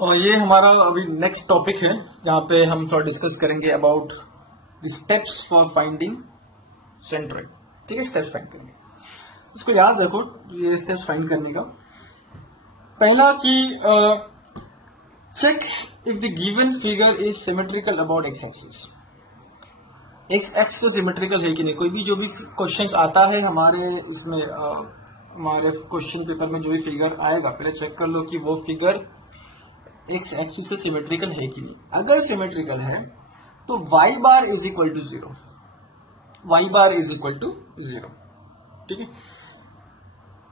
और ये हमारा अभी नेक्स्ट टॉपिक है जहाँ पे हम थोड़ा डिस्कस करेंगे about the steps for finding centroid. ठीक है, स्टेप्स फाइंड करेंगे। इसको याद रखो, ये स्टेप्स फाइंड करने का पहला कि check if the given figure is symmetrical about x axis. X axis symmetrical है कि नहीं। कोई भी जो भी क्वेश्चंस आता है हमारे इसमें हमारे क्वेश्चन पेपर में जो भी फिगर आएगा, पहले चेक कर लो कि वो फिगर एक्स एक्सिस से सिमेट्रिकल है कि नहीं। अगर सिमेट्रिकल है तो y bar is equal to zero, y bar is equal to zero. ठीक है,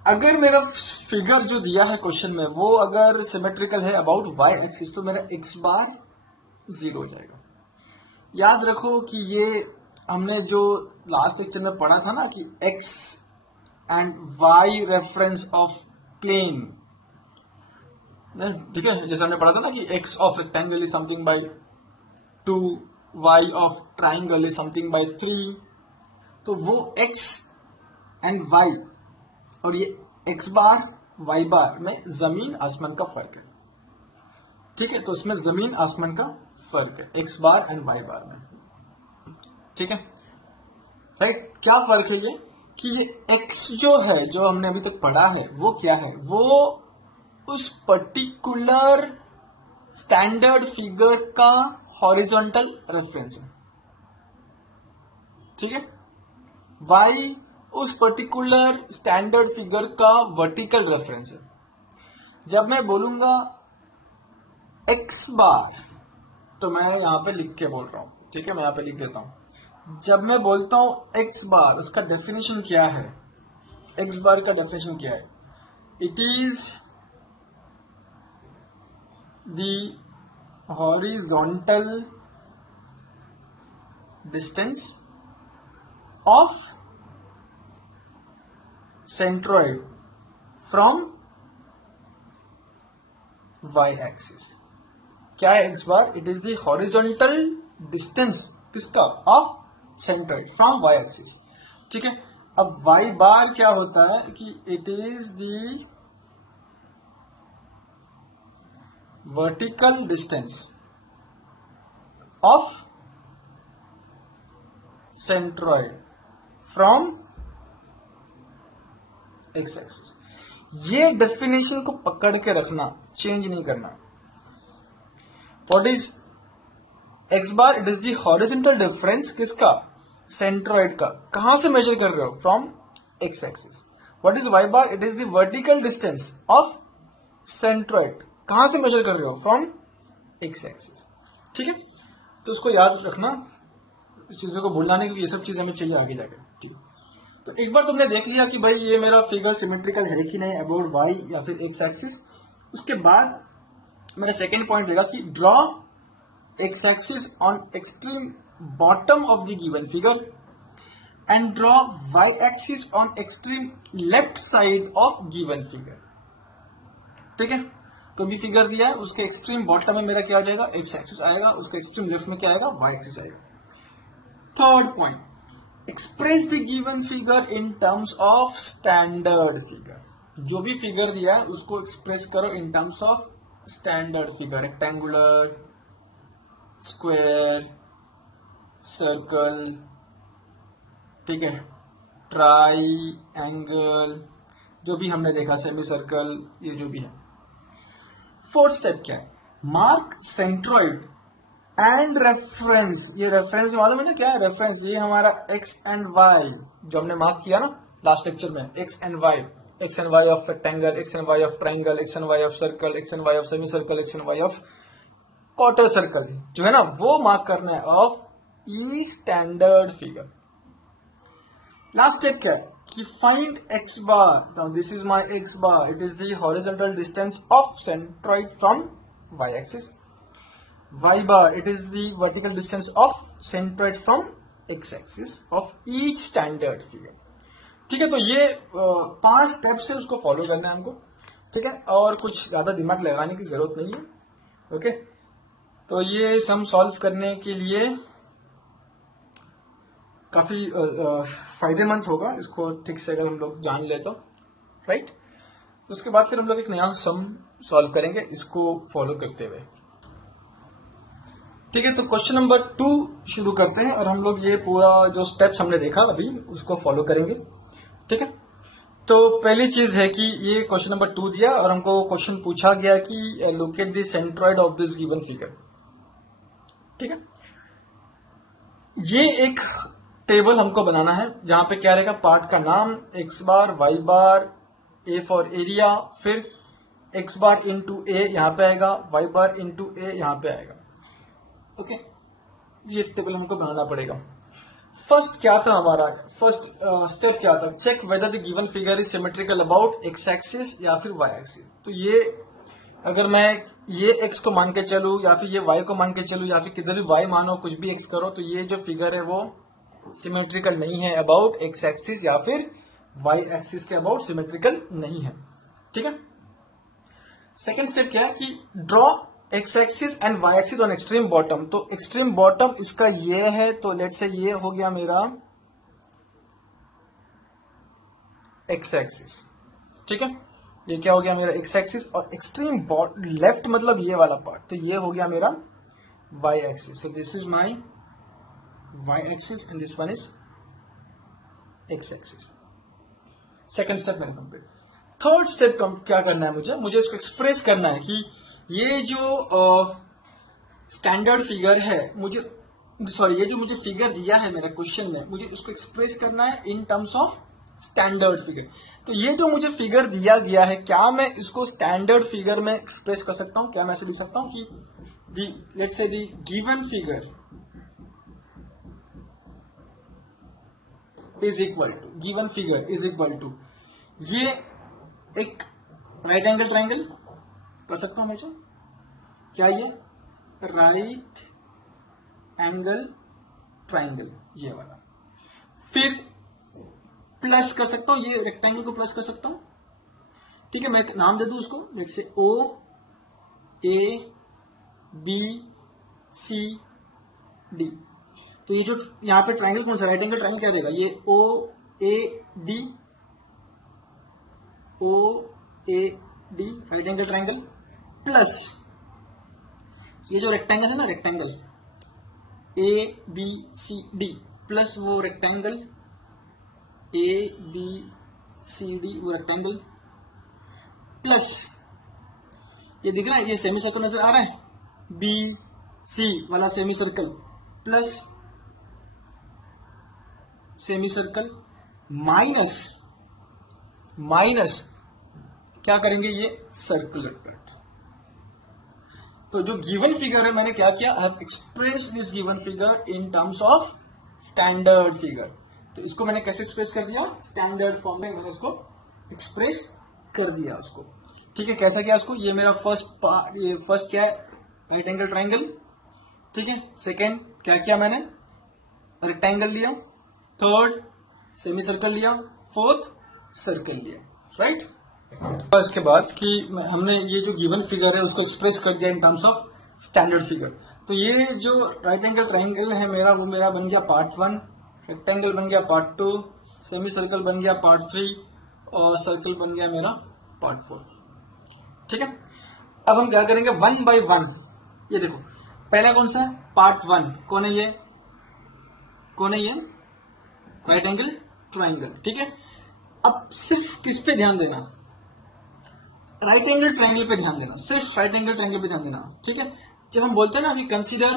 अगर मेरा फिगर जो दिया है क्वेश्चन में वो अगर सिमेट्रिकल है अबाउट वाई एक्सिस तो मेरा एक्स बार जीरो हो जाएगा। याद रखो कि ये हमने जो लास्ट लेक्चर में पढ़ा था ना कि x and y reference of plane. ठीक है, जैसे हमने पढ़ा था ना कि x of rectangle is something by 2, y of triangle is something by 3। तो वो एक्स एंड वाई और ये एक्स बार वाई बार में जमीन आसमान का फर्क है। ठीक है, तो इसमें जमीन आसमान का फर्क है एक्स बार एंड वाई बार में। ठीक है, राइट। क्या फर्क है ये कि ये एक्स जो है, जो हमने अभी तक पढ़ा है, वो क्या है, वो उस पर्टिकुलर स्टैंडर्ड फिगर का हॉरिजॉन्टल रेफरेंस है। ठीक है, वाई उस पर्टिकुलर स्टैंडर्ड फिगर का वर्टिकल रेफरेंस है। जब मैं बोलूंगा एक्स बार तो मैं यहां पे लिख के बोल रहा हूं। ठीक है, मैं यहां पे लिख देता हूं। जब मैं बोलता हूं एक्स बार, उसका डेफिनेशन क्या है, एक्स बार का डेफिनेशन क्या है, it is the horizontal distance of centroid from y axis। क्या है x bar? It is the horizontal distance किसका? Of centroid from y axis। ठीक है, अब y बार क्या होता है कि it is the vertical distance of centroid from x axis। ये डेफिनेशन को पकड़ के रखना, चेंज नहीं करना। What is x bar? It is the horizontal difference किसका? सेंट्रोइड का। कहां से मेजर कर रहे हो? From x axis. What is y bar? It is the vertical distance of centroid. कहां से मेजर कर रहे हो? From x axis. ठीक है, तो उसको याद रखना, इस चीजों को भूलना नहीं, क्योंकि ये सब चीज हमें चाहिए आगे जाकर। ठीक, तो एक बार तुमने देख लिया कि भाई ये मेरा फिगर सिमेट्रिकल है कि नहीं अबाउट वाई या फिर एक्स एक्सिस। उसके बाद मेरा सेकेंड पॉइंट रहेगा कि draw x axis on extreme bottom of the given figure and draw y axis on extreme left side of given figure. ठीक है, कोई भी फिगर दिया है उसके एक्सट्रीम बॉटम में मेरा क्या आ जाएगा? एक्स एक्सिस आएगा, उसके एक्सट्रीम लेफ्ट में क्या आएगा? वाई एक्सिस आएगा। Third point, express the given figure in terms of standard figure. जो भी फिगर दिया है उसको एक्सप्रेस करो in terms of standard figure. Rectangular, square, circle, ठीक है, ट्राई एंगल, जो भी हमने देखा, सेमी सर्कल, ये जो भी है। फोर्थ स्टेप क्या है? Mark centroid and reference. ये रेफरेंस मालूम है ना क्या है? रेफरेंस ये हमारा एक्स एंड वाई जो हमने मार्क किया ना लास्ट लेक्चर में, x and y of rectangle, x and y of triangle, x and y of circle, x and y of semi circle, x and y of quarter circle, जो है ना वो mark करना है of ई standard figure. Last step क्या है कि find x bar. Now this is my x bar, it is the horizontal distance of centroid from y axis. y bar, it is the vertical distance of centroid from x axis of each standard figure. ठीक है, तो ये 5 steps है, उसको follow करना है हमको। ठीक है, और कुछ ज्यादा दिमाग लगाने की जरूरत नहीं है। ओके, तो ये सम सॉल्व करने के लिए काफी फायदेमंद होगा, इसको ठीक से अगर हम लोग जान ले तो, राइट। तो उसके बाद फिर हम लोग एक नया सम सॉल्व करेंगे इसको फॉलो करते हुए। ठीक है, तो क्वेश्चन नंबर 2 शुरू करते हैं और हम लोग ये पूरा जो स्टेप्स हमने देखा अभी उसको फॉलो करेंगे। ठीक है, तो पहली चीज है कि ये क्वेश्चन नंबर 2 दिया और हमको क्वेश्चन पूछा गया कि locate the centroid of this given figure. ठीक है, ये एक टेबल हमको बनाना है जहां पे क्या रहेगा, पार्ट का नाम, x bar, y bar, A for area, फिर एक्स बार इंटू ए यहां पे आएगा, वाई बार इंटू ए यहां पे आएगा। ओके, ये टेबल हमको बनाना पड़ेगा। फर्स्ट क्या था हमारा, फर्स्ट स्टेप क्या था, check whether the given figure is symmetrical about x axis या फिर वाई एक्सिस। तो ये अगर मैं ये x को मान के चलूं या फिर ये y को मान के चलूं या फिर किधर भी y मानो कुछ भी x करो, तो ये जो फिगर है वो सिमेट्रिकल नहीं है अबाउट x एक्सिस या फिर y एक्सिस के अबाउट सिमेट्रिकल नहीं है। ठीक है, सेकेंड स्टेप क्या है कि draw x axis and y axis on extreme bottom. तो एक्सट्रीम बॉटम इसका ये है, तो लेट से ये हो गया मेरा x एक्सिस। ठीक है, ये क्या हो गया मेरा x एक्सिस, और एक्सट्रीम लेफ्ट मतलब ये वाला पार्ट, तो ये हो गया मेरा y axis. So this is my y axis and this one is x axis. Second step मैंने कंप्लीट। थर्ड स्टेप क्या करना है, मुझे इसको एक्सप्रेस करना है कि ये जो स्टैंडर्ड फिगर है, ये जो मुझे फिगर दिया है मेरा क्वेश्चन में, मुझे इसको एक्सप्रेस करना है in terms of standard figure. तो ये जो मुझे फिगर दिया गया है, क्या मैं इसको स्टैंडर्ड फिगर में एक्सप्रेस कर सकता हूं? क्या मैं ऐसे लिख सकता हूं कि let's say the given figure is equal to ये एक राइट एंगल ट्राइंगल कर सकता हूं मैं, क्या ये राइट एंगल ट्राइंगल ये वाला, फिर प्लस कर सकता हूं, ये रेक्टेंगल को प्लस कर सकता हूं। ठीक है, मैं एक नाम दे दूं उसको, let's say O A B C D. तो ये जो यहां पे ट्राइंगल कौन सा, राइट एंगल ट्राइंगल क्या देगा, ये O A D right angle triangle, plus ये जो रेक्टेंगल है ना, rectangle A B C D, plus वो rectangle A B C D वो रेक्टेंगल, प्लस ये दिख रहा है, ये सेमी सर्कल नजर आ रहा है, बी सी वाला semi circle, plus semi circle, minus क्या करेंगे, ये सर्कुलर कट। तो जो गिवन फिगर है, मैंने क्या किया, I have express this given figure in terms of standard figure. तो इसको मैंने कैसे एक्सप्रेस कर दिया, स्टैंडर्ड फॉर्म में मैंने इसको एक्सप्रेस कर दिया उसको। ठीक है, कैसा किया उसको, ये मेरा फर्स्ट क्या है, राइट एंगल ट्राइंगल। ठीक है, सेकेंड क्या किया मैंने, रेक्टेंगल लिया, थर्ड सेमी सर्कल लिया, फोर्थ सर्कल लिया, राइट। इसके बाद कि हमने ये जो गिवन फिगर है उसको एक्सप्रेस कर दिया in terms of standard figure. तो ये जो राइट एंगल ट्राइंगल है मेरा, वो मेरा बन गया पार्ट 1, रेक्टेंगल बन गया पार्ट 2, सेमी सर्कल बन गया पार्ट 3 और सर्कल बन गया मेरा पार्ट 4। ठीक है, अब हम क्या करेंगे, 1 by 1। ये देखो, पहला कौन सा है, पार्ट 1, कौन है ये, राइट एंगल ट्राइंगल। ठीक है, अब सिर्फ किस पे ध्यान देना, राइट एंगल ट्राइंगल पे ध्यान देना, सिर्फ राइट एंगल ट्राइंगल पे ध्यान देना। ठीक है, जब हम बोलते हैं ना कि कंसीडर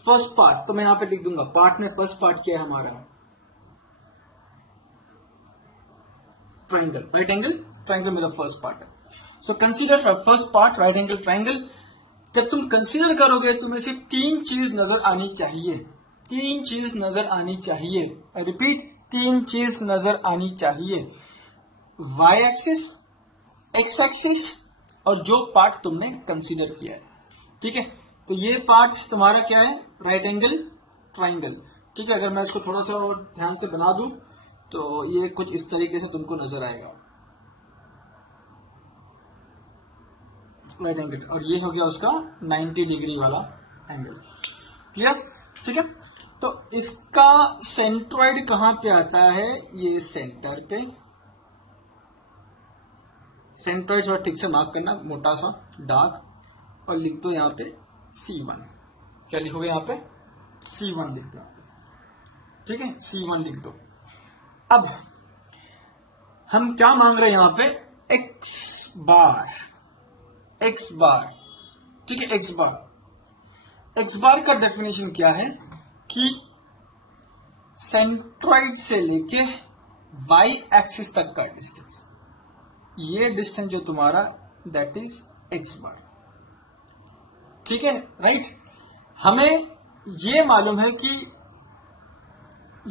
फर्स्ट पार्ट, तो मैं यहां पे लिख दूंगा पार्ट में फर्स्ट पार्ट क्या है हमारा, ट्राइंगल, राइट एंगल ट्राइंगल मेरा फर्स्ट पार्ट है। So consider first part right angle triangle. जब तुम कंसीडर करोगे तुम्हें सिर्फ 3 चीज नजर आनी चाहिए, 3 चीज नजर आनी चाहिए, आई रिपीट 3 चीज नजर आनी चाहिए, वाई एक्सिस, एक्स एक्सिस और जो पार्ट तुमने कंसीडर किया है। ठीक है, तो ये पार्ट तुम्हारा क्या है, राइट एंगल ट्राइंगल। ठीक है, अगर मैं इसको थोड़ा सा और ध्यान से बना दूं तो ये कुछ इस तरीके से तुमको नजर आएगा, राइट एंगल, और ये हो गया उसका 90 डिग्री वाला एंगल। क्लियर? ठीक है, तो इसका सेंट्रॉइड कहां पे आता है, ये सेंटर पे, सेंट्रॉइड थोड़ा ठीक से मार्क करना, मोटा सा डार्क, और लिख दो यहाँ पे C1। क्या लिखोगे यहाँ पे? C1 लिख दो, ठीक है, C1 लिख दो। अब हम क्या मांग रहे हैं यहाँ पे? एक्स बार, ठीक है, एक्स बार का डेफिनेशन क्या है कि सेंट्रॉइड से लेके वाई एक्सिस तक का डिस्टेंस, ये डिस्टेंस जो तुम्हारा, दैट इज एक्स बार, ठीक है, राइट। हमें ये मालूम है कि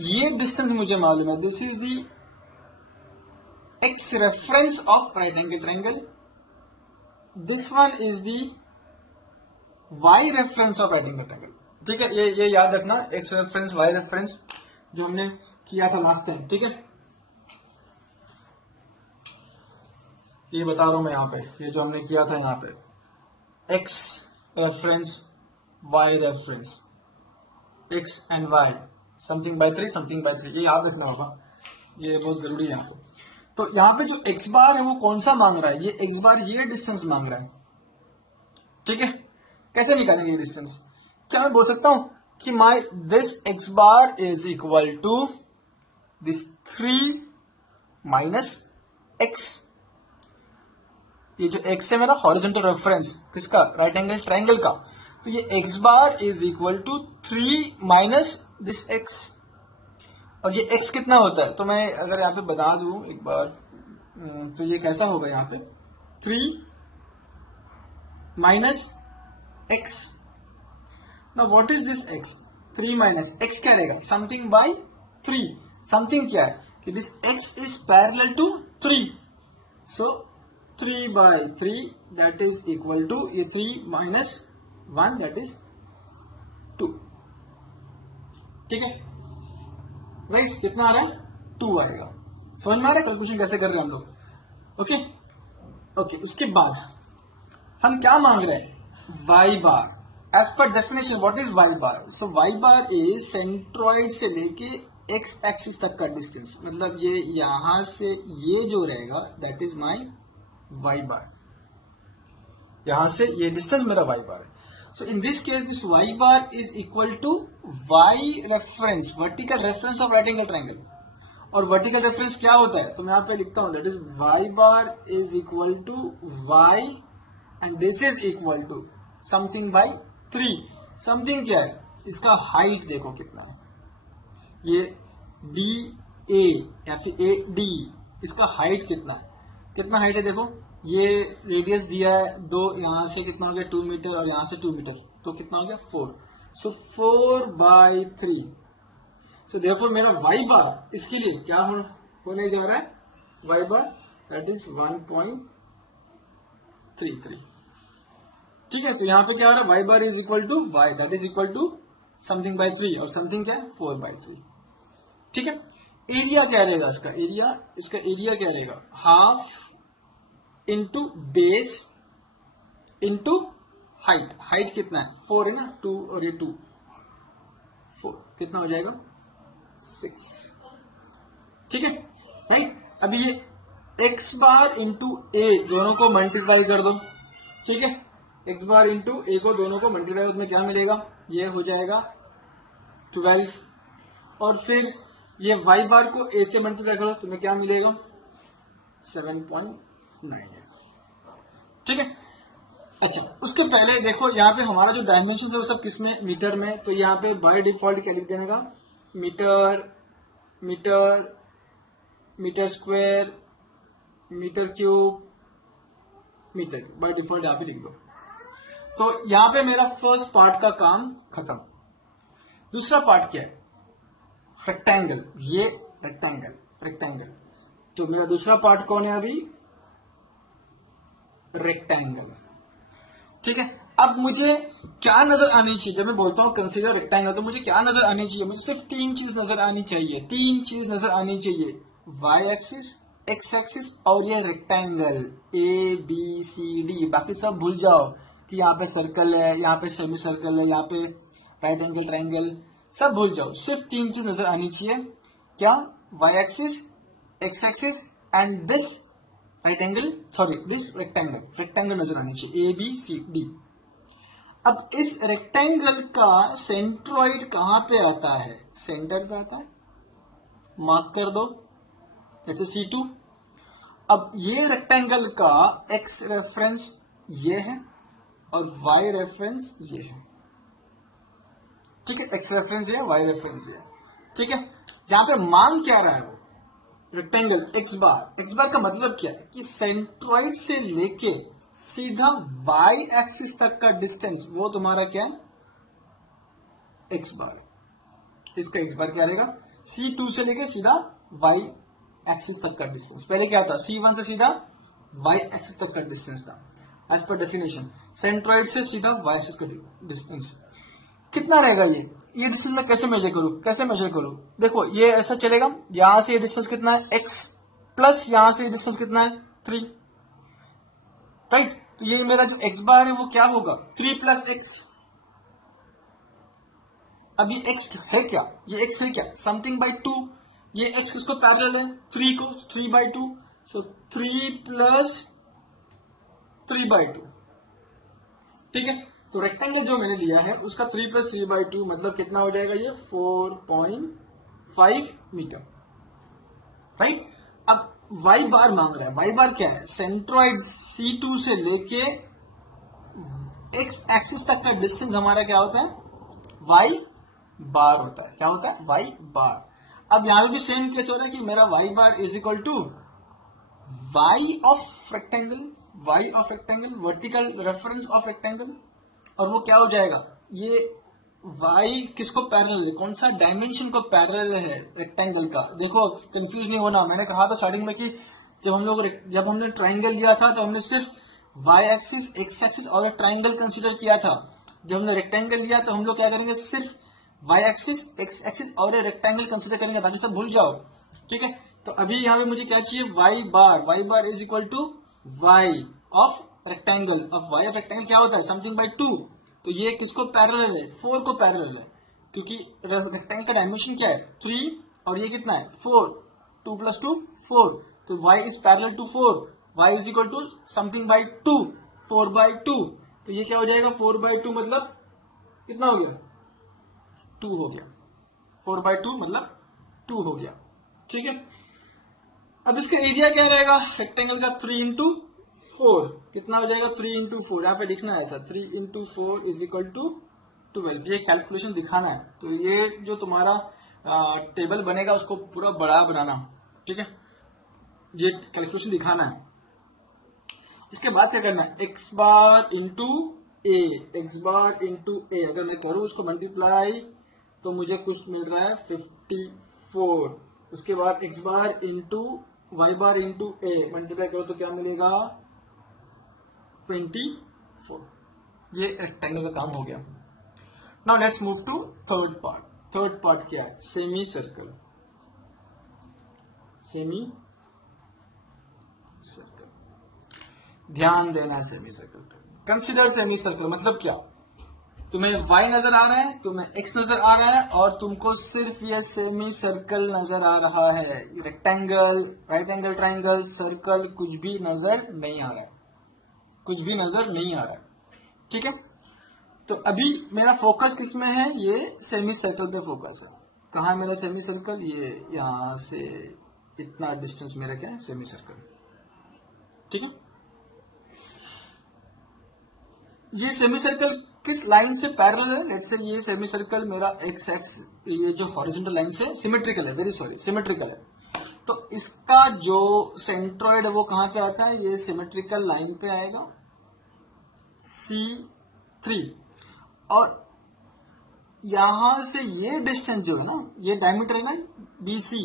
ये डिस्टेंस मुझे मालूम है, this is the x reference of right angle triangle, this one is the y reference of right angle triangle, ठीक है। ये याद रखना, एक्स रेफरेंस वाई रेफरेंस जो हमने किया था लास्ट टाइम, ठीक है। ये बता रहा हूं मैं यहाँ पे, ये जो हमने किया था यहाँ पे, x reference y reference, x and y, something by 3 something by 3, ये याद रखना होगा, ये बहुत जरूरी है यहाँ पे। तो यहाँ पे जो एक्स बार है वो कौन सा मांग रहा है? ये एक्स बार ये डिस्टेंस मांग रहा है, ठीक है। कैसे निकालेंगे ये डिस्टेंस? क्या मैं बोल सकता हूं कि my this x bar is equal to this 3 minus x, ये जो एक्स है मेरा हॉरिजॉन्टल रेफरेंस किसका? राइट एंगल ट्रायंगल का, तो ये x bar is equal to 3 minus this x, और ये x कितना होता है? तो मैं अगर यहाँ पे बता दूं एक बार, तो ये कैसा होगा यहाँ पे? 3 minus x। Now what is this x? 3 minus x क्या रहेगा? Something by 3। समथिंग क्या है कि this x is parallel to 3, so 3 by 3 that is equal to ये 3 माइनस 1 दैट इज 2, ठीक है, राइट। कितना आ रहा है? 2 आएगा। समझ में आ रहा है कैलकुलेशन कैसे कर रहे हैं हम लोग? Okay okay. उसके बाद हम क्या मांग रहे हैं? Y bar. As per definition what is y bar? So y bar is centroid से लेके एक्स एक्सिस तक का डिस्टेंस, मतलब ये यहां से ये जो रहेगा दैट इज माई वाई बार, यहां से ये डिस्टेंस मेरा वाई बार है। So in this case, this y bar is equal to y reference, vertical reference of right angle triangle. और vertical reference क्या होता है? तो मैं यहाँ पे लिखता हूँ, that is y bar is equal to y and this is equal to something by 3. Something क्या है? इसका height देखो कितना है, ये d a या फिर a d, इसका height कितना है? कितना height है देखो, ये रेडियस दिया है 2, यहां से कितना हो गया 2 मीटर, और यहां से 2 मीटर, तो कितना हो गया 4, सो 4 बाई 3। सो देयरफॉर मेरा वाई बार इसके लिए क्या होने जा रहा है? वाई बार दैट इज 1.33, ठीक है। तो यहां पे क्या हो रहा है? Y bar is equal to y that is equal to something by 3, और समथिंग क्या है? 4 बाई 3, ठीक है। एरिया क्या रहेगा इसका? इसका एरिया क्या रहेगा? Half into base into height. Height कितना है? 4 है ना, 2 और ये 2, 4 कितना हो जाएगा? 6, ठीक है, राइट। अभी ये एक्स बार इंटू ए दोनों को मल्टीप्लाई कर दो, ठीक है। एक्स बार इंटू ए को दोनों को मल्टीप्लाई, उसमें क्या मिलेगा? ये हो जाएगा 12, और फिर ये वाई बार को ए से मल्टीप्लाई करो, तुम्हें क्या मिलेगा? 7.9 है, ठीक है। अच्छा, उसके पहले देखो यहाँ पे हमारा जो डायमेंशन है वो सब किसमें? मीटर में। तो यहाँ पे बाय डिफॉल्ट क्या लिख देने का? Metre, metre, metre square, metre cube, metre, by default यहाँ पे लिख दो। तो यहाँ पे मेरा फर्स्ट पार्ट का काम खत्म। दूसरा पार्ट क्या है? रेक्टेंगल। ये रेक्टेंगल, तो मेरा दूसरा पार्ट कौन है अभी? रेक्टेंगल, ठीक है। अब मुझे क्या नजर आनी चाहिए जब मैं बोलता हूं कंसीडर रेक्टेंगल? तो मुझे क्या नजर आनी चाहिए? मुझे सिर्फ 3 चीज नजर आनी चाहिए, 3 चीज नजर आनी चाहिए, वाई एक्सिस, एक्स एक्सिस और ये rectangle A B C D. बाकी सब भूल जाओ कि यहाँ पे सर्कल है, यहाँ पे सेमी सर्कल है, यहाँ पे राइट एंगल ट्रायंगल, सब भूल जाओ। सिर्फ 3 चीज नजर आनी चाहिए, क्या? Y axis, x axis and this right angle, sorry this rectangle नजर आनी चाहिए, ABCD। अब इस रेक्टेंगल का सेंट्रॉइड कहां पे आता है? सेंटर पे आता है, मार्क कर दो, जैसे C2। अब ये रेक्टेंगल का X रेफरेंस ये है और Y रेफरेंस ये है, ठीक है। X रेफरेंस ये है, Y रेफरेंस ये है, ठीक है। यहां पे मान क्या रहा है वो रेक्टेंगल x बार का मतलब क्या है कि सेंट्रॉइड से लेके सीधा y एक्सिस तक का डिस्टेंस वो तुम्हारा क्या है? x बार। इसका x बार क्या रहेगा? C2 से लेके सीधा y एक्सिस तक का डिस्टेंस। पहले क्या था? C1 से सीधा y एक्सिस तक का डिस्टेंस था एज पर डेफिनेशन। सेंट्रॉइड से सीधा y एक्सिस का डिस्टेंस कितना रहेगा? ये डिस्टेंस मैं कैसे मेजर करूं? देखो ये ऐसा चलेगा, यहां से ये डिस्टेंस कितना है? x प्लस यहां से ये डिस्टेंस कितना है? 3, राइट। तो ये मेरा जो x बार है वो क्या होगा? 3 प्लस x। अब ये x है क्या? ये x है क्या? Something by 2। ये x किसको पैरेलल है? 3 को, 3/2। सो 3 प्लस 3/2, ठीक है। तो रेक्टेंगल जो मैंने लिया है उसका 3 प्लस 3/2 मतलब कितना हो जाएगा? ये 4.5 मीटर, राइट। अब y बार मांग रहा है। y बार क्या है? सेंट्रॉइड C2 से लेके x एक्सिस तक का डिस्टेंस हमारा क्या होता है? y बार होता है। क्या होता है? y बार। अब यहां भी सेम केस हो रहा है कि मेरा y bar is equal to y of rectangle, vertical reference of rectangle. और वो क्या हो जाएगा? ये y किसको पैरेलल है? कौन सा डायमेंशन को पैरेलल है? रेक्टेंगल का। देखो कंफ्यूज नहीं होना, मैंने कहा था स्टार्टिंग में कि जब हमने ट्राइंगल लिया था तो हमने सिर्फ y एक्सिस, x एक्सिस और ट्राइंगल कंसीडर किया था। जब हमने रेक्टेंगल लिया तो हम लोग क्या करेंगे? सिर्फ y एक्सिस, x एक्सिस और रेक्टेंगल कंसीडर करेंगे, बाकी सब भूल जाओ, ठीक है। तो अभी यहाँ पे मुझे क्या चाहिए? y bar is equal to y of rectangle. अब y ऑफ रेक्टेंगल क्या होता है? Something by 2। तो ये किसको पैरेलल है? 4 को पैरेलल है, क्योंकि रेक्टेंगल का डायमेंशन क्या है? 3 और ये कितना है? 4। 2 प्लस 2 4। तो y is parallel to 4। y is equal to something by 2, 4/2। तो ये क्या हो जाएगा? 4/2 मतलब कितना हो गया? 2 हो गया। 4/2 मतलब 2 हो गया, ठीक है। अब इसका एरिया क्या रहेगा रेक्टेंगल का? 3 इंटू 4 कितना हो जाएगा? 3 इंटू 4 यहाँ पे लिखना है ऐसा, 3 इंटू 4 इज इक्वल टू 12। ये कैलकुलेशन दिखाना है। तो ये जो तुम्हारा टेबल बनेगा उसको पूरा बड़ा बनाना, ठीक है। ये कैलकुलेशन दिखाना है। इसके बाद क्या करना है? x बार इंटू ए, अगर मैं करूं उसको मल्टीप्लाई तो मुझे कुछ मिल रहा है 54। उसके बाद x bar into y bar into A multiply करो तो क्या मिलेगा? 24। ये रेक्टेंगल का काम हो गया। Now let's move to third part क्या है? Semi circle. ध्यान देना है सेमी सर्कल पे। कंसिडर सेमी सर्कल मतलब क्या? तुम्हें y नजर आ रहा है, तुम्हें x नजर आ रहा है और तुमको सिर्फ ये सेमी सर्कल नजर आ रहा है। Rectangle, right angle triangle, circle कुछ भी नजर नहीं आ रहा है, ठीक है। तो अभी मेरा फोकस किस में है? ये सेमी सर्कल पे फोकस है। कहाँ है मेरा सेमी सर्कल? ये यहां से इतना डिस्टेंस मेरा क्या है? सेमी सर्कल, ठीक है। ये सेमी सर्कल किस लाइन से पैरेलल है? लेट्स से ये सेमी सर्कल मेरा एक्स एक्स, ये जो हॉरिजॉन्टल लाइन से सिमेट्रिकल है, सिमेट्रिकल है। तो इसका जो सेंट्रॉइड है वो कहां पे आता है? ये सिमेट्रिकल लाइन पे आएगा, C3। और यहां से ये डिस्टेंस जो है ना, ये डायमीटर है ना, BC।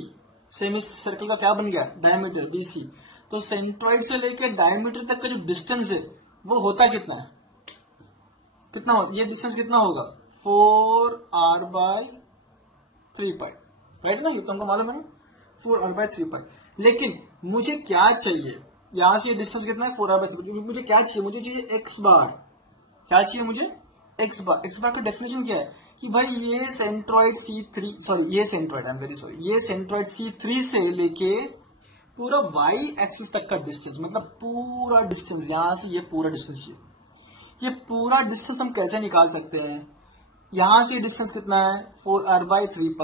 सेमी सर्कल का क्या बन गया? Diameter, BC। तो सेंट्रॉइड से लेकर डायमीटर तक का जो डिस्टेंस है वो होता कितना है? कितना हो? ये डिस्टेंस कितना होगा? 4r/3π, राइट ना? ये तुमको मालूम है ना, 4r/3π। लेकिन मुझे क्या चाहिए? यहां से ये डिस्टेंस कितना है? 4r/3π। मुझे क्या चाहिए? मुझे चाहिए x बार। क्या चाहिए मुझे? x बार। x बार का डेफिनेशन क्या है? कि भाई ये सेंट्रॉइड C3, सॉरी ये centroid, I am very sorry, ये सेंट्रॉइड C3 से लेके पूरा वाई एक्सिस तक का डिस्टेंस, मतलब पूरा डिस्टेंस, यहां से ये पूरा डिस्टेंस चाहिए। ये पूरा डिस्टेंस हम कैसे निकाल सकते हैं? यहां से डिस्टेंस कितना है 4r/3π,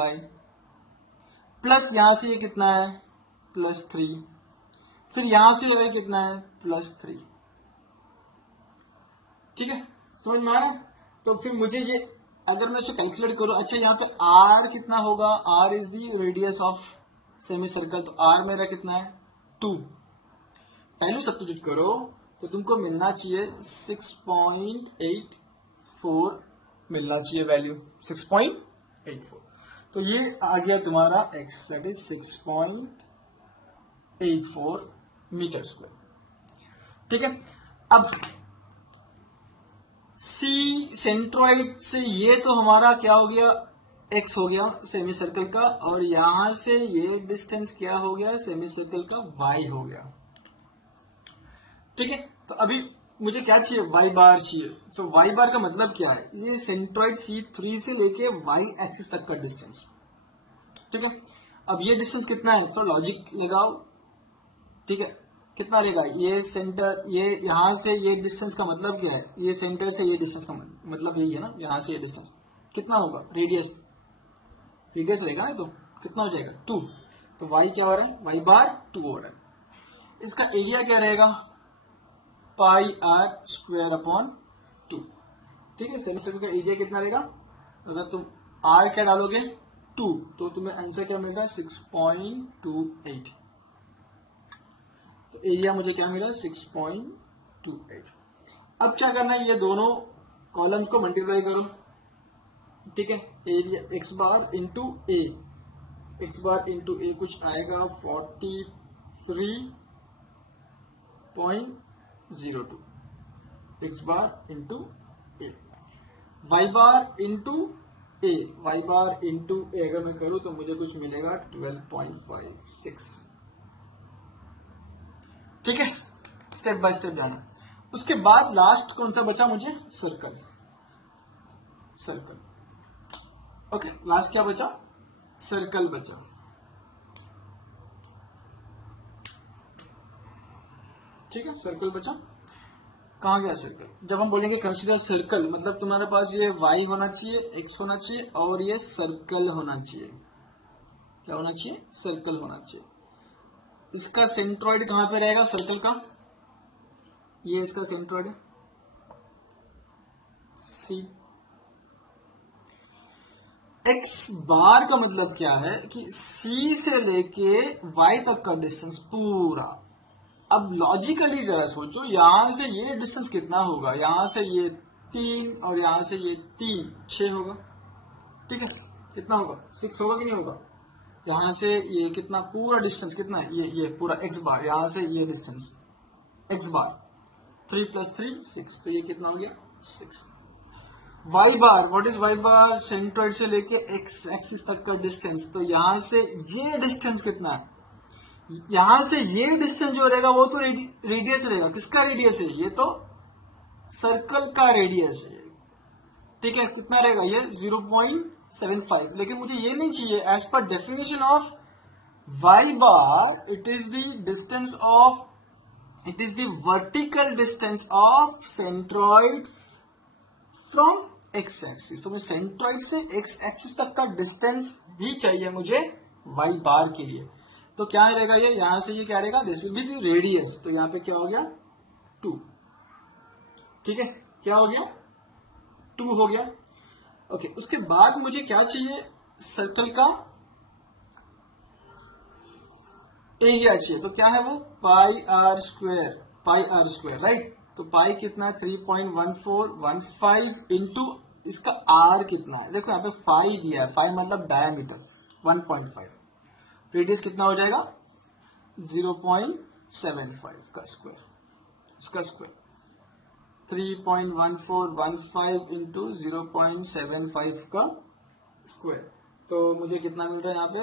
प्लस यहां से ये कितना है +3, फिर यहां से ये कितना है +3। ठीक है, समझ में आ रहा है? तो फिर मुझे ये अगर मैं इसे कैलकुलेट करूं, अच्छा यहाँ पे r कितना होगा, r is the radius of semi circle, तो r मेरा कितना है 2। वैल्यू सब्स्टिट्यूट करो तो तुमको मिलना चाहिए 6.84 मिलना चाहिए वैल्यू 6.84। तो ये आ गया तुम्हारा x, that is 6.84 metre square. ठीक है, अब सी सेंट्रॉइड से ये तो हमारा क्या हो गया x हो गया सेमी सर्कल का, और यहां से ये डिस्टेंस क्या हो गया सेमी सर्कल का y हो गया। ठीक है, तो अभी मुझे क्या चाहिए y बार चाहिए। तो y बार का मतलब क्या है, ये सेंट्रॉइड C3 से लेके y एक्सिस तक का डिस्टेंस। ठीक है, अब ये डिस्टेंस कितना है तो लॉजिक लगाओ। ठीक है, कितना रहेगा ये सेंटर, ये यहां से ये डिस्टेंस का मतलब क्या है, ये सेंटर से ये डिस्टेंस का मतलब यही है ना, यहां से ये डिस्टेंस कितना होगा, रेडियस रहेगा ना, तो कितना हो जाएगा 2। तो y क्या हो रहा है, y बार 2 हो रहा है। इसका एरिया क्या रहेगा πr²/2। ठीक है, सेमी सर्कल का एरिया कितना रहेगा, अगर तुम r क्या डालोगे 2, तो तुम्हें आंसर क्या मिलेगा 6.28। तो एरिया मुझे क्या मिला 6.28। अब क्या करना है, ये दोनों कॉलम्स को मल्टीप्लाई करो। ठीक है, एरिया x बार इंटू ए, x बार इंटू ए कुछ आएगा 43.02 x बार इंटू ए, y बार इंटू ए, y बार इंटू ए अगर मैं करूं तो मुझे कुछ मिलेगा 12.56। ठीक है, स्टेप बाय स्टेप जाना। उसके बाद लास्ट कौन सा बचा मुझे, सर्कल। ओके, लास्ट क्या बचा, सर्कल बचा। ठीक है, सर्कल बचा। कहां गया सर्कल, जब हम बोलेंगे कंसीडर सर्कल, मतलब तुम्हारे पास ये y होना चाहिए, x होना चाहिए, और ये सर्कल होना चाहिए। क्या होना चाहिए, सर्कल होना चाहिए। इसका सेंट्रॉइड कहां पे रहेगा सर्कल का, ये इसका सेंट्रॉइड है C। x बार का मतलब क्या है कि C से लेके y तक का डिस्टेंस पूरा। अब लॉजिकली जरा सोचो, यहां से ये डिस्टेंस कितना होगा, यहां से ये 3 और यहां से ये 3, 6 होगा। ठीक है, कितना होगा 6 होगा कि नहीं होगा। यहां से ये कितना पूरा डिस्टेंस कितना है, ये पूरा x बार, यहां से ये डिस्टेंस x बार 3 + 3 6, तो ये कितना हो गया 6। y bar, what is y bar, centroid से लेके x एक्सिस तक का डिस्टेंस। तो यहां से ये डिस्टेंस कितना है, यहां से ये डिस्टेंस जो रहेगा वो तो रेडियस रहेगा। किसका रेडियस है, ये तो सर्कल का रेडियस है। ठीक है, कितना रहेगा ये 0.75। लेकिन मुझे ये नहीं चाहिए, as per definition of y bar it is the distance of, it is the vertical distance of centroid from x axis. तो मुझे सेंट्रॉइड से x एक्सिस तक का डिस्टेंस भी चाहिए मुझे y बार के लिए। तो क्या रहेगा ये, यहां से ये क्या रहेगा, this will be the radius. तो यहां पे क्या हो गया 2। ठीक है, क्या हो गया 2 हो गया। ओके, उसके बाद मुझे क्या चाहिए, सर्कल का एरिया चाहिए। तो क्या है वो πr², राइट। तो पाई कितना 3.1415 इंटू इसका r कितना है, देखो यहाँ पे 5 दिया है, 5 मतलब डायमीटर 1.5, रेडियस कितना हो जाएगा 0.75 का स्क्वायर, इसका स्क्वायर 3.1415 इंटू 0.75 का स्क्वायर। तो मुझे कितना मिल रहा है यहाँ पे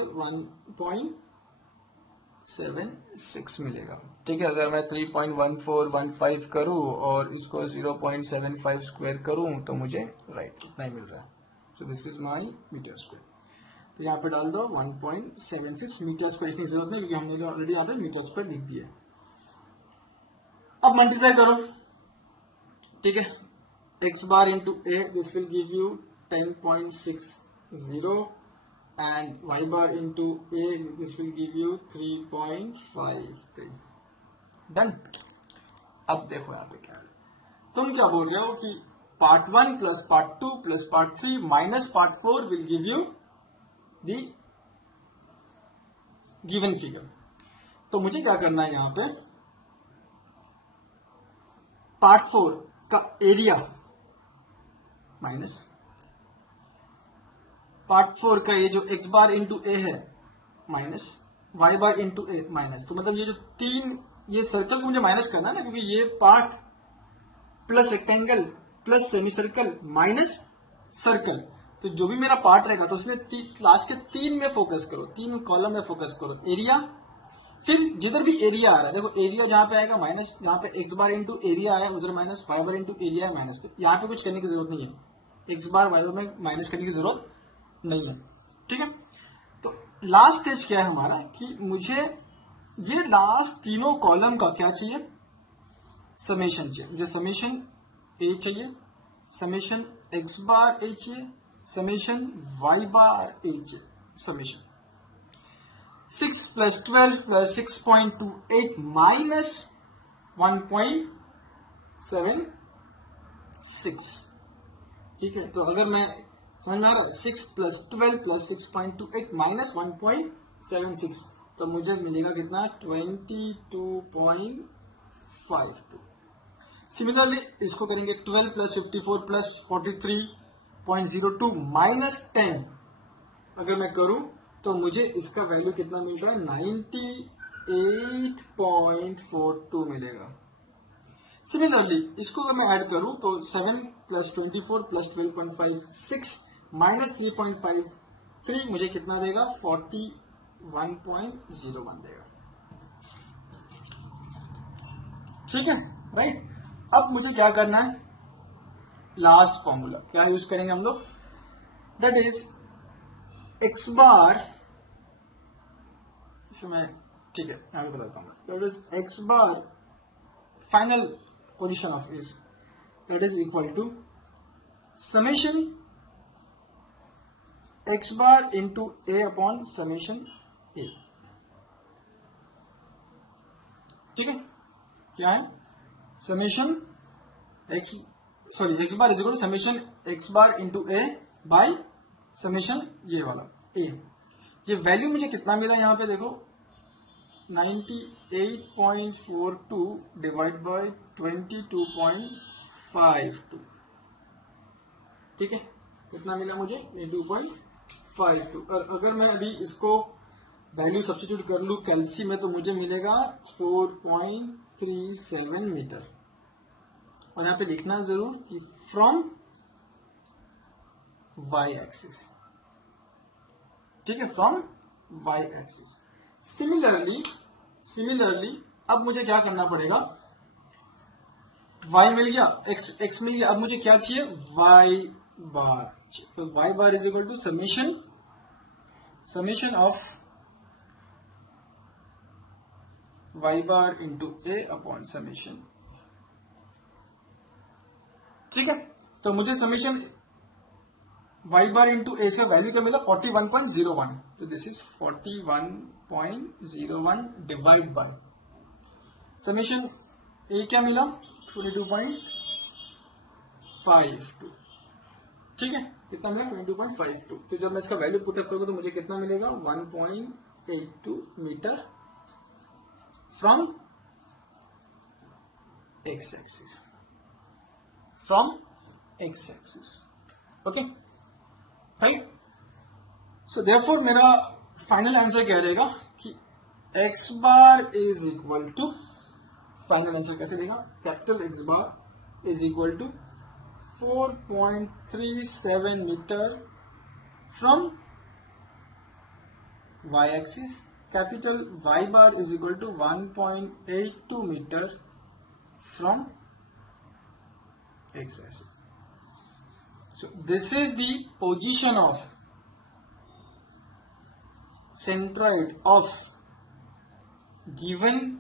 1.76 मिलेगा। ठीक है, अगर मैं 3.1415 करूं और इसको 0.75 स्क्वायर करूं तो मुझे राइट कितना ही मिल रहा है। So this is my metre square. तो यहाँ पे डाल दो 1.76 मीटर्स पर, लिखने की जरूरत नहीं क्योंकि हमने ऑलरेडी यहाँ पे मीटर्स पर लिख दिया। अब मल्टीप्लाई करो, ठीक है, x bar into a, this will give you 10.60 and y bar into a, this will give you 3.53। Done. अब देखो यहाँ पे क्या है, तुम क्या बोल रहे हो कि part 1 plus part 2 plus part 3 minus part 4 will give you the given figure. तो मुझे क्या करना है, यहाँ पे पार्ट 4 का एरिया माइनस पार्ट 4 का ये जो x बार इंटू ए है माइनस y बार इंटू ए माइनस, तो मतलब ये जो तीन ये सर्कल को मुझे माइनस करना है ना, क्योंकि ये part plus rectangle plus semi circle minus circle, तो जो भी मेरा पार्ट रहेगा तो उसने लास्ट के 3 में फोकस करो, 3 कॉलम में फोकस करो, एरिया, फिर जिधर भी एरिया आ रहा है देखो एरिया जहां पे आएगा माइनस, जहां पे x बार इंटू एरिया आया उधर minus, y bar into area है माइनस, तो यहाँ पे कुछ करने की जरूरत नहीं है, x बार y बार में माइनस करने की जरूरत नहीं है, ठीक है। तो लास्ट स्टेज क्या है हमारा कि मुझे ये लास्ट तीनों कॉलम का क्या चाहिए, समेशन चाहिए, मुझे समेशन a चाहिए, समेशन x बार a चाहिए, समेशन y बार a चाहिए, समेशन 6 plus 12 plus 6.28 minus 1.76, ठीक है। तो अगर मैं समझ में आ रहा है 6 plus 12 plus 6.28 minus 1.76, तो मुझे मिलेगा कितना 22.52। सिमिलरली इसको करेंगे 12 plus 54 plus 43.02 minus 10, अगर मैं करूं तो मुझे इसका वैल्यू कितना मिल रहा है 98.42 मिलेगा। सिमिलरली इसको अगर मैं ऐड करूं तो 7 प्लस 24 प्लस 12.56 माइनस 3.53 मुझे कितना देगा 41.01 देगा, ठीक है, राइट। अब मुझे क्या करना है, लास्ट फॉर्मूला क्या यूज करेंगे हम लोग, दैट इज x बार, मैं ठीक है यहां पे बताता हूं, that is x bar final position of is that is equal to summation x bar into a upon summation a, ठीक है, क्या है summation x bar is equal to summation x bar into a by summation ये वाला a। ये value मुझे कितना मिला यहाँ पे देखो 98.42 डिवाइड बाय 22.52, ठीक है, कितना मिला मुझे 22.52। और अगर मैं अभी इसको वैल्यू सब्स्टिट्यूट कर लूं कैल्सी में तो मुझे मिलेगा 4.37 मीटर। और यहाँ पे लिखना जरूर कि फ्रॉम y एक्सिस, ठीक है, फ्रॉम y एक्सिस। सिमिलरली अब मुझे क्या करना पड़ेगा, y मिल गया, x मिल गया, अब मुझे क्या चाहिए y बार, तो y bar is equal to summation of y bar into a upon summation, ठीक है। तो मुझे summation y bar into a से वैल्यू क्या मिला 41.01, तो this is 41.01 divide by summation a क्या मिला 22.52, ठीक है, कितना मिला 22.52। तो जब मैं इसका वैल्यू पुट अप करूंगा तो मुझे कितना मिलेगा 1.82 metre from x axis, from x axis, okay, right. So therefore मेरा फाइनल आंसर क्या रहेगा कि x bar is equal to, final answer कैसे देगा, capital x bar is equal to 4.37 metre from y axis, capital y bar is equal to 1.82 metre from x axis. So this is the position of centroid of given